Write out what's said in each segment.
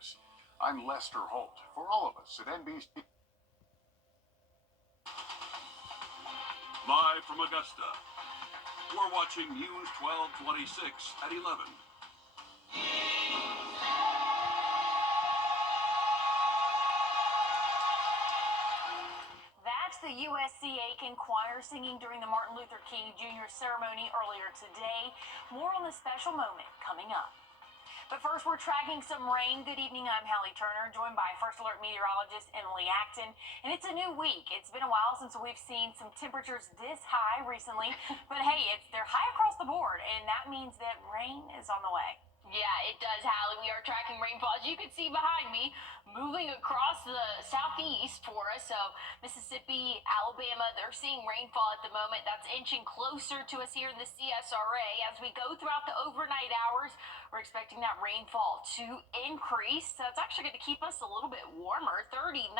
News. I'm Lester Holt. For all of us at NBC. Live from Augusta, we're watching News 1226 at 11. That's the USC Aiken Choir singing during the Martin Luther King Jr. ceremony earlier today. More on the special moment coming up. But first, we're tracking some rain. Good evening, I'm Hallie Turner, joined by First Alert meteorologist Emily Acton. And it's a new week. It's been a while since we've seen some temperatures this high recently. But hey, they're high across the board, and that means that rain is on the way. Yeah, it does, Hallie. We are tracking rainfall, as you can see behind me, moving across the southeast for us. So Mississippi, Alabama, they're seeing rainfall at the moment. That's inching closer to us here in the CSRA. As we go throughout the overnight hours, we're expecting that rainfall to increase. So it's actually going to keep us a little bit warmer, 39,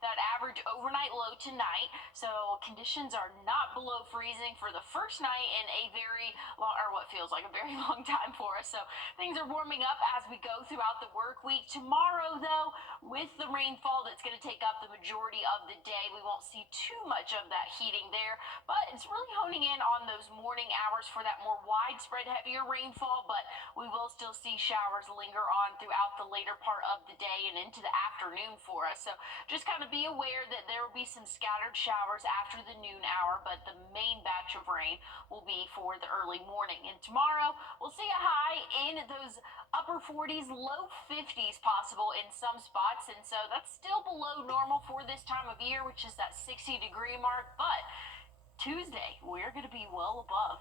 that average overnight low tonight. So conditions are not below freezing for the first night in a very long, or what feels like a very long time for us. So things are warming up as we go throughout the work week. Tomorrow, though, with the rainfall that's going to take up the majority of the day, we won't see too much of that heating there, but it's really honing in on those morning hours for that more widespread heavier rainfall. But we will still see showers linger on throughout the later part of the day and into the afternoon for us. So just kind of be aware that there will be some scattered showers after the noon hour, but the main batch of rain will be for the early morning. And tomorrow, we'll see a high in those upper 40s, low 50s possible in some spots. And so that's still below normal for this time of year, which is that 60-degree mark. But Tuesday, we're going to be well above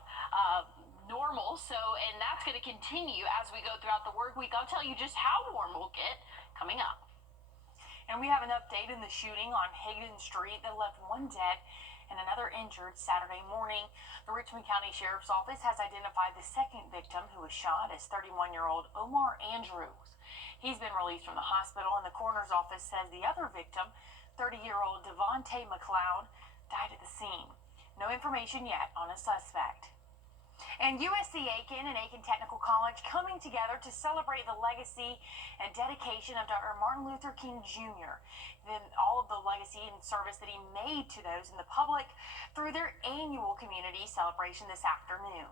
normal. So, and that's going to continue as we go throughout the work week. I'll tell you just how warm we'll get coming up. And we have an update in the shooting on Hayden Street that left one dead and another injured Saturday morning. The Richmond County Sheriff's Office has identified the second victim who was shot as 31-year-old Omar Andrews. He's been released from the hospital, and the coroner's office says the other victim, 30-year-old Devontae McLeod, died at the scene. No information yet on a suspect. And USC Aiken and Aiken Technical College coming together to celebrate the legacy and dedication of Dr. Martin Luther King Jr. Then all of the legacy and service that he made to those in the public through their annual community celebration this afternoon.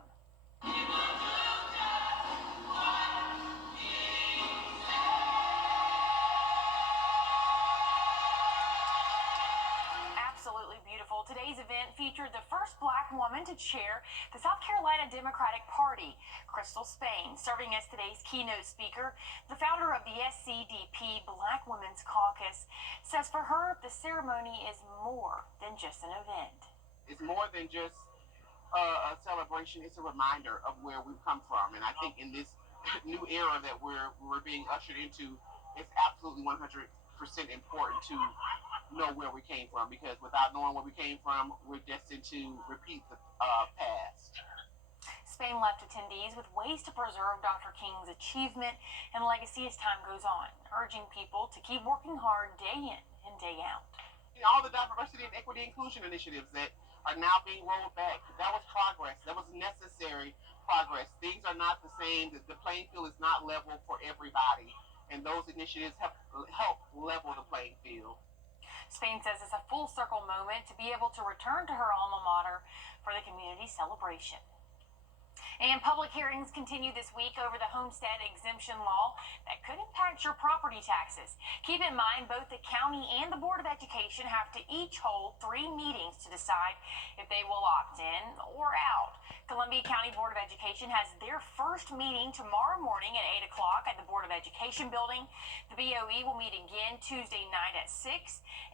Absolutely beautiful. Today's event featured the first black woman to chair the South Carolina Democratic Party, Crystal Spain, serving as today's keynote speaker. The founder of the SCDP Black Women's Caucus says for her, the ceremony is more than just an event. It's more than just a celebration. It's a reminder of where we've come from. And I think in this new era that we're being ushered into, it's absolutely 100% important to know where we came from, because without knowing where we came from, we're destined to repeat the past. Spain left attendees with ways to preserve Dr. King's achievement and legacy as time goes on, urging people to keep working hard day in and day out. All the diversity and equity inclusion initiatives that are now being rolled back, that was progress. That was necessary progress. Things are not the same. The playing field is not level for everybody, and those initiatives help level the playing field. Spain says it's a full circle moment to be able to return to her alma mater for the community celebration. And public hearings continue this week over the homestead exemption law that could impact your property taxes. Keep in mind, both the county and the Board of Education have to each hold 3 meetings to decide if they will opt in or out. Columbia County Board of Education has their first meeting tomorrow morning at 8 o'clock at the Board of Education building. The BOE will meet again Tuesday night at 6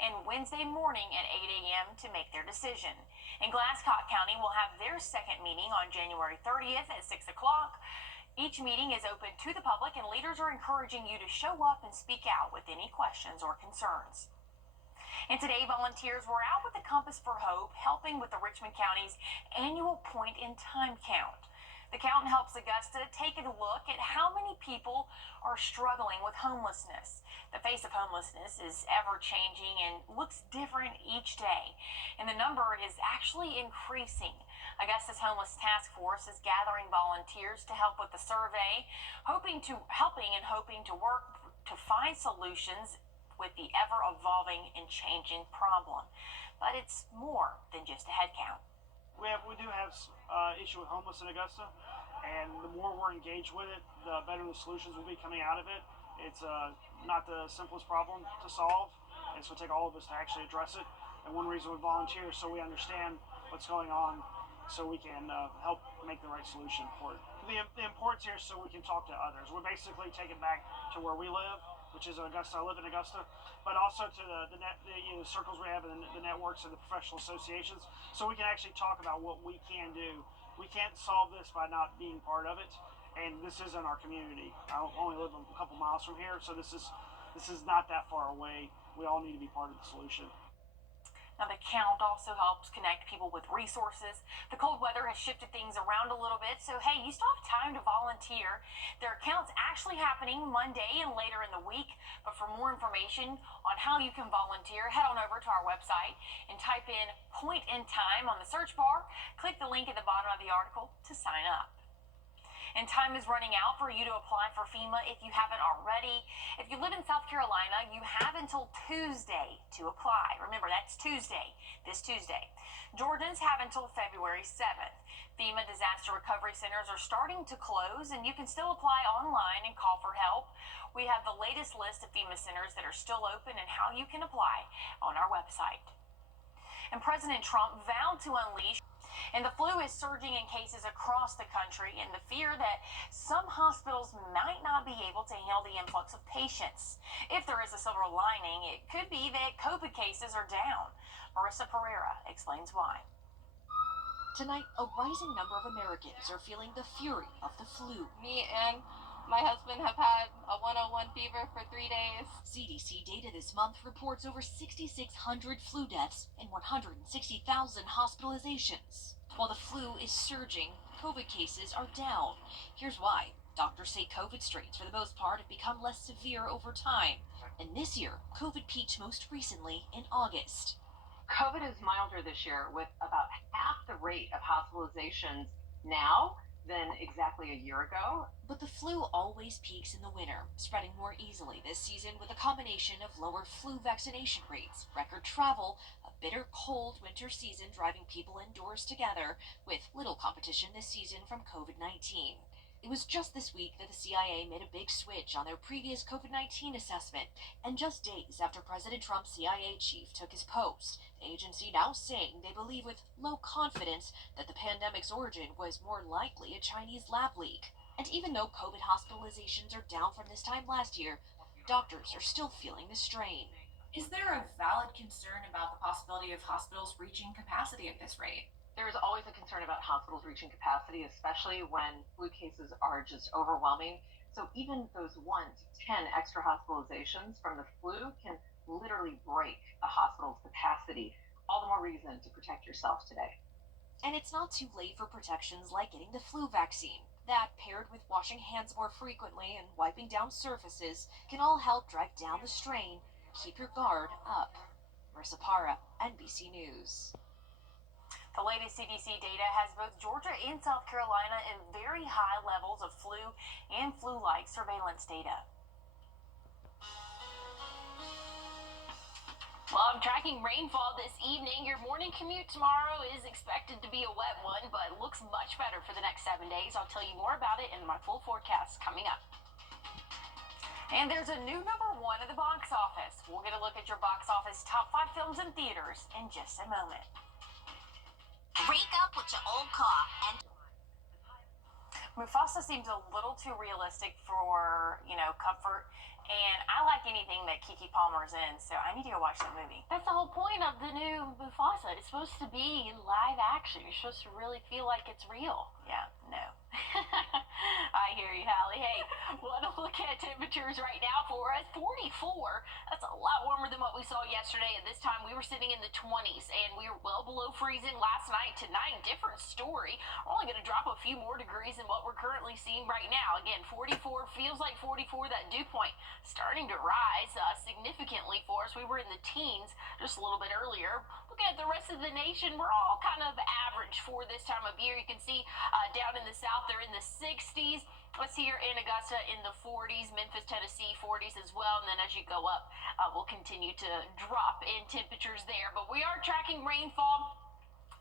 and Wednesday morning at 8 a.m. to make their decision. And Glasscock County will have their second meeting on January 30th at 6 o'clock. Each meeting is open to the public, and leaders are encouraging you to show up and speak out with any questions or concerns. And today, volunteers were out with the Compass for Hope, helping with the Richmond County's annual point in time count. The count helps Augusta take a look at how many people are struggling with homelessness. The face of homelessness is ever-changing and looks different each day, and the number is actually increasing. Augusta's Homeless Task Force is gathering volunteers to help with the survey, hoping to work to find solutions with the ever-evolving and changing problem. But it's more than just a head count. We do have issue with homeless in Augusta, and the more we're engaged with it, the better the solutions will be coming out of it. It's not the simplest problem to solve. It's going to take all of us to actually address it. And one reason we volunteer is so we understand what's going on, so we can help make the right solution for it. The importance here is so we can talk to others. We're basically taking back to where we live, which is Augusta. I live in Augusta, but also to the circles we have in the networks and the professional associations, so we can actually talk about what we can do. We can't solve this by not being part of it, and this isn't our community. I only live a couple miles from here, so this is not that far away. We all need to be part of the solution. Now, the count also helps connect people with resources. The cold weather has shifted things around a little bit, so hey, you still have time to volunteer. There are counts actually happening Monday and later in the week, but for more information on how you can volunteer, head on over to our website and type in point in time on the search bar. Click the link at the bottom of the article to sign up. And time is running out for you to apply for FEMA if you haven't already. If you live in South Carolina, you have until Tuesday to apply. Remember, that's Tuesday, this Tuesday. Georgians have until February 7th. FEMA disaster recovery centers are starting to close, and you can still apply online and call for help. We have the latest list of FEMA centers that are still open and how you can apply on our website. And President Trump vowed to unleash. And the flu is surging in cases across the country, and the fear that some hospitals might not be able to handle the influx of patients. If there is a silver lining, it could be that COVID cases are down. Marissa Pereira explains why. Tonight, a rising number of Americans are feeling the fury of the flu. Me and my husband have had a 101 fever for 3 days. CDC data this month reports over 6,600 flu deaths and 160,000 hospitalizations. While the flu is surging, COVID cases are down. Here's why. Doctors say COVID strains, for the most part, have become less severe over time. And this year, COVID peaked most recently in August. COVID is milder this year, with about half the rate of hospitalizations now than exactly a year ago. But the flu always peaks in the winter, spreading more easily this season with a combination of lower flu vaccination rates, record travel, a bitter cold winter season driving people indoors together, with little competition this season from COVID-19. It was just this week that the CIA made a big switch on their previous COVID-19 assessment, and just days after President Trump's CIA chief took his post, the agency now saying they believe with low confidence that the pandemic's origin was more likely a Chinese lab leak. And even though COVID hospitalizations are down from this time last year, doctors are still feeling the strain. Is there a valid concern about the possibility of hospitals reaching capacity at this rate? There's always a concern about hospitals reaching capacity, especially when flu cases are just overwhelming. So even those 1 to 10 extra hospitalizations from the flu can literally break a hospital's capacity. All the more reason to protect yourself today. And it's not too late for protections like getting the flu vaccine. That, paired with washing hands more frequently and wiping down surfaces, can all help drive down the strain. Keep your guard up. Marissa Pereira, NBC News. The latest CDC data has both Georgia and South Carolina in very high levels of flu and flu-like surveillance data. Well, I'm tracking rainfall this evening. Your morning commute tomorrow is expected to be a wet one, but looks much better for the next 7 days. I'll tell you more about it in my full forecast coming up. And there's a new #1 at the box office. We'll get a look at your box office top 5 films in theaters in just a moment. Break up with your old car and Mufasa seems a little too realistic for, comfort. And I like anything that Keke Palmer's in, so I need to go watch that movie. That's the whole point of the new Mufasa. It's supposed to be live action. You're supposed to really feel like it's real. Yeah, no. I hear you, Hallie. Hey, want to look at temperatures right now for us? 44. That's a lot warmer than what we saw yesterday. At this time, we were sitting in the 20s, and we were well below freezing last night. Tonight, different story. We're only going to drop a few more degrees than what we're currently seeing right now. Again, 44 feels like 44. That dew point starting to rise significantly for us. We were in the teens just a little bit earlier. Looking at the rest of the nation, we're all kind of average for this time of year. You can see down in the south, they're in the 60s. Let's see here in Augusta in the 40s, Memphis, Tennessee 40s as well. And then as you go up, we'll continue to drop in temperatures there. But we are tracking rainfall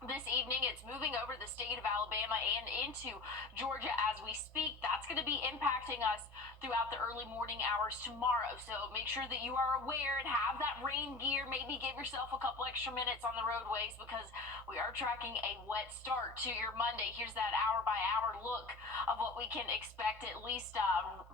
this evening. It's moving over the state of Alabama and into Georgia as we speak. That's going to be impacting us throughout the early morning hours tomorrow. So make sure that you are aware and have that rain gear. Maybe give yourself a couple extra minutes on the roadways because we are tracking a wet start to your Monday. Here's that hour by hour look of what we can expect, at least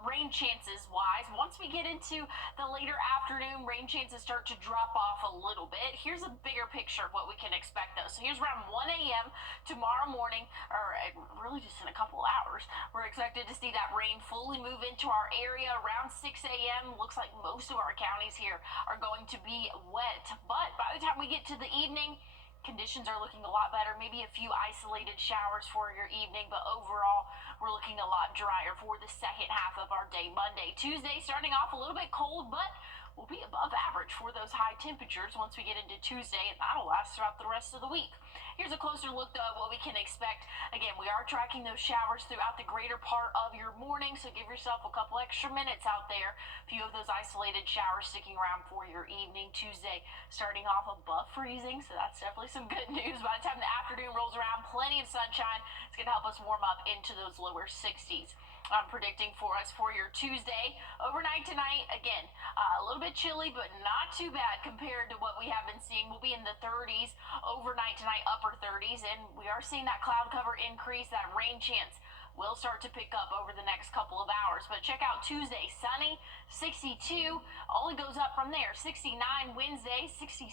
rain chances wise. Once we get into the later afternoon, rain chances start to drop off a little bit. Here's a bigger picture of what we can expect though. So here's around 1 a.m. tomorrow morning, or really just in a couple hours. We're expected to see that rain fully move into our area around 6 a.m. Looks like most of our counties here are going to be wet. But by the time we get to the evening, conditions are looking a lot better. Maybe a few isolated showers for your evening, but overall, we're looking a lot drier for the second half of our day Monday. Tuesday starting off a little bit cold, but we'll be above average for those high temperatures once we get into Tuesday, and that'll last throughout the rest of the week. Here's a closer look, though, at what we can expect. Again, we are tracking those showers throughout the greater part of your morning, so give yourself a couple extra minutes out there. A few of those isolated showers sticking around for your evening. Tuesday starting off above freezing, so that's definitely some good news. By the time the afternoon rolls around, plenty of sunshine. It's going to help us warm up into those lower 60s. I'm predicting for us for your Tuesday. Overnight tonight, again, a little bit chilly, but not too bad compared to what we have been seeing. We'll be in the 30s overnight tonight, upper 30s, and we are seeing that cloud cover increase. That rain chance will start to pick up over the next couple of hours. But check out Tuesday, sunny, 62, only goes up from there. 69 Wednesday, 67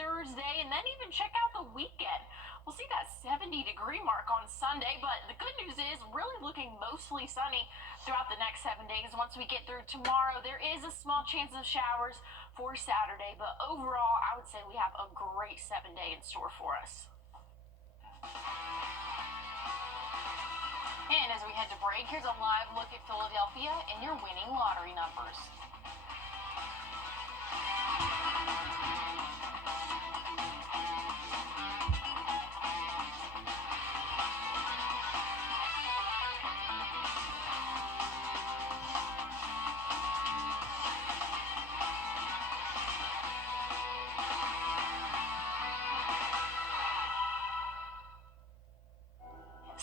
Thursday, and then even check out the weekend. We'll see that 70-degree mark on Sunday, but the good news is really looking mostly sunny throughout the next 7 days. Once we get through tomorrow, there is a small chance of showers for Saturday, but overall, I would say we have a great 7-day in store for us. And as we head to break, here's a live look at Philadelphia and your winning lottery numbers.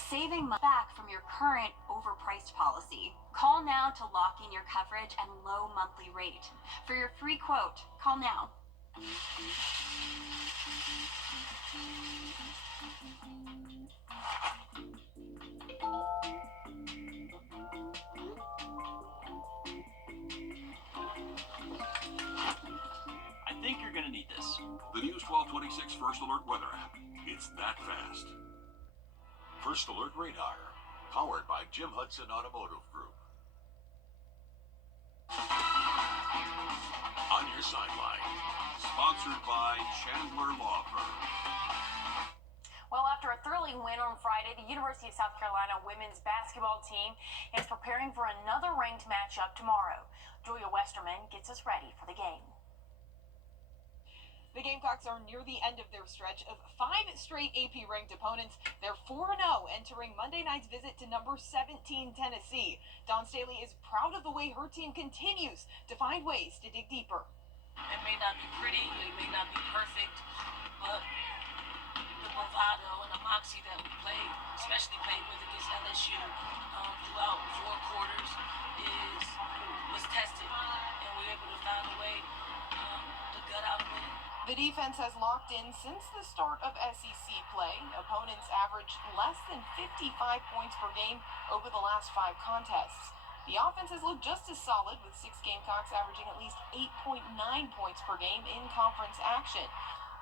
Saving money back from your current overpriced policy. Call now to lock in your coverage and low monthly rate. For your free quote, call now. I think you're going to need this. The News 1226 First Alert Weather app. It's that fast. First Alert Radar, powered by Jim Hudson Automotive Group. On your sideline. Sponsored by Chandler Law Firm. Well, after a thrilling win on Friday, the University of South Carolina women's basketball team is preparing for another ranked matchup tomorrow. Julia Westerman gets us ready for the game. The Gamecocks are near the end of their stretch of 5 straight AP-ranked opponents. They're 4-0 entering Monday night's visit to number 17 Tennessee. Dawn Staley is proud of the way her team continues to find ways to dig deeper. It may not be pretty, it may not be perfect, but the bravado and the moxie that we played, especially played with against LSU throughout 4 quarters, was tested, and we were able to find a way to gut out a win. The defense has locked in since the start of SEC play. Opponents averaged less than 55 points per game over the last 5 contests. The offense has looked just as solid, with 6 Gamecocks averaging at least 8.9 points per game in conference action.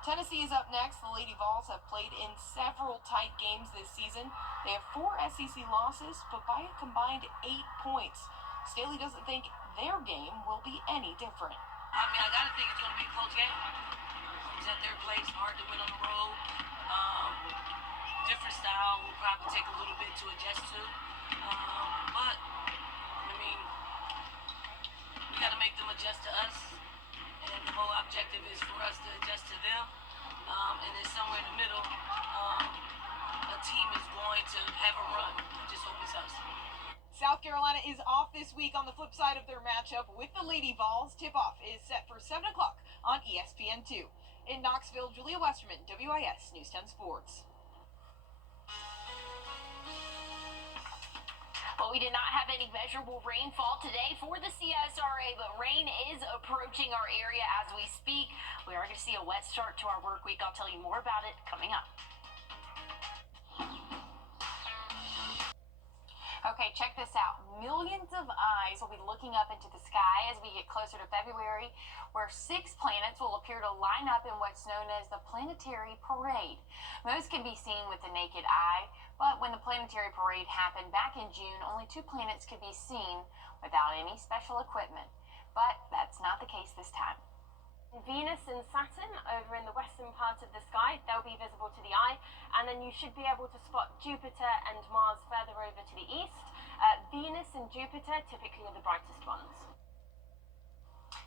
Tennessee is up next. The Lady Vols have played in several tight games this season. They have 4 SEC losses, but by a combined 8 points. Staley doesn't think their game will be any different. I mean, I gotta think it's gonna be a close game. It's at their place, hard to win on the road. Different style will probably take a little bit to adjust to. But, I mean, we gotta make them adjust to us. And the whole objective is for us to adjust to them. And then somewhere in the middle, a team is going to have a run. I just hope it's us. South Carolina is off this week on the flip side of their matchup with the Lady Vols. Tip-off is set for 7 o'clock on ESPN2. In Knoxville, Julia Westerman, WIS News 10 Sports. Well, we did not have any measurable rainfall today for the CSRA, but rain is approaching our area as we speak. We are going to see a wet start to our work week. I'll tell you more about it coming up. Okay, check this out. Millions of eyes will be looking up into the sky as we get closer to February, where 6 planets will appear to line up in what's known as the planetary parade. Most can be seen with the naked eye, but when the planetary parade happened back in June, only 2 planets could be seen without any special equipment. But that's not the case this time. Venus and Saturn over in the western part of the sky, they'll be visible to the eye, and then you should be able to spot Jupiter and Mars further over to the east. Venus and Jupiter typically are the brightest ones.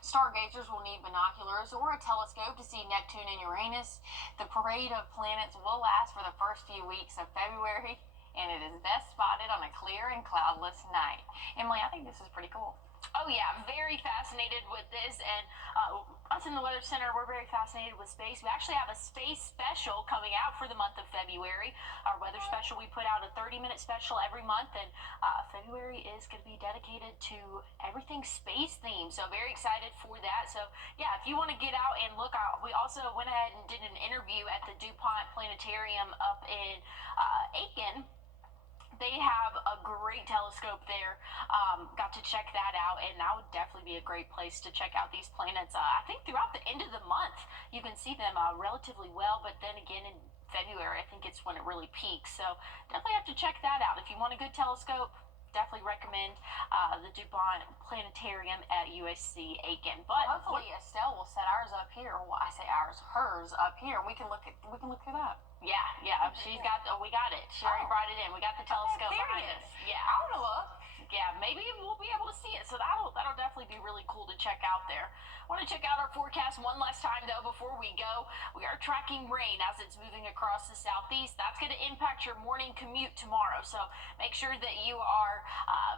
Stargazers will need binoculars or a telescope to see Neptune and Uranus. The parade of planets will last for the first few weeks of February, and it is best spotted on a clear and cloudless night. Emily, I think this is pretty cool. Oh yeah, very fascinated with this, and us in the Weather Center, we're very fascinated with space. We actually have a space special coming out for the month of February. Our weather special, we put out a 30-minute special every month, and February is going to be dedicated to everything space themed, so very excited for that. So yeah, if you want to get out and look out, we also went ahead and did an interview at the DuPont Planetarium up in Aiken. They have a great telescope there. Got to check that out, and that would definitely be a great place to check out these planets. I think throughout the end of the month, you can see them relatively well, but then again in February, I think it's when it really peaks. So definitely have to check that out. If you want a good telescope, definitely recommend the DuPont Planetarium at USC Aiken. But hopefully Estelle will set ours up here. Well, I say ours, hers up here, and we can look through that. Yeah, she's got. We got it. She already brought it in. We got the telescope behind us. Yeah. I want to look. Yeah, maybe we'll be able to see it. So that'll definitely be really cool to check out there. Want to check out our forecast one last time though before we go. We are tracking rain as it's moving across the southeast. That's going to impact your morning commute tomorrow. So make sure that you are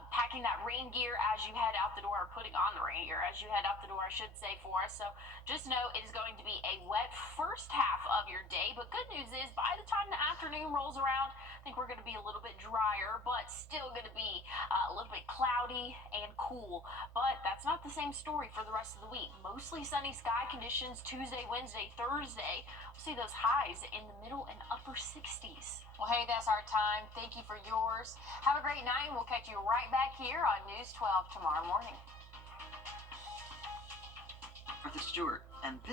packing that rain gear as you head out the door, or putting on the rain gear as you head out the door, I should say, for us. So just know it is going to be a wet first half of your day. But good news is by the time the afternoon rolls around, I think we're going to be a little bit drier, but still going to be a little bit cloudy and cool. But that's not the same story for the rest of the week. Mostly sunny sky conditions Tuesday, Wednesday, Thursday. We'll see those highs in the middle and upper 60s. Well, hey, that's our time. Thank you for yours. Have a great night, and we'll catch you right back here on News 12 tomorrow morning. Martha Stewart, and this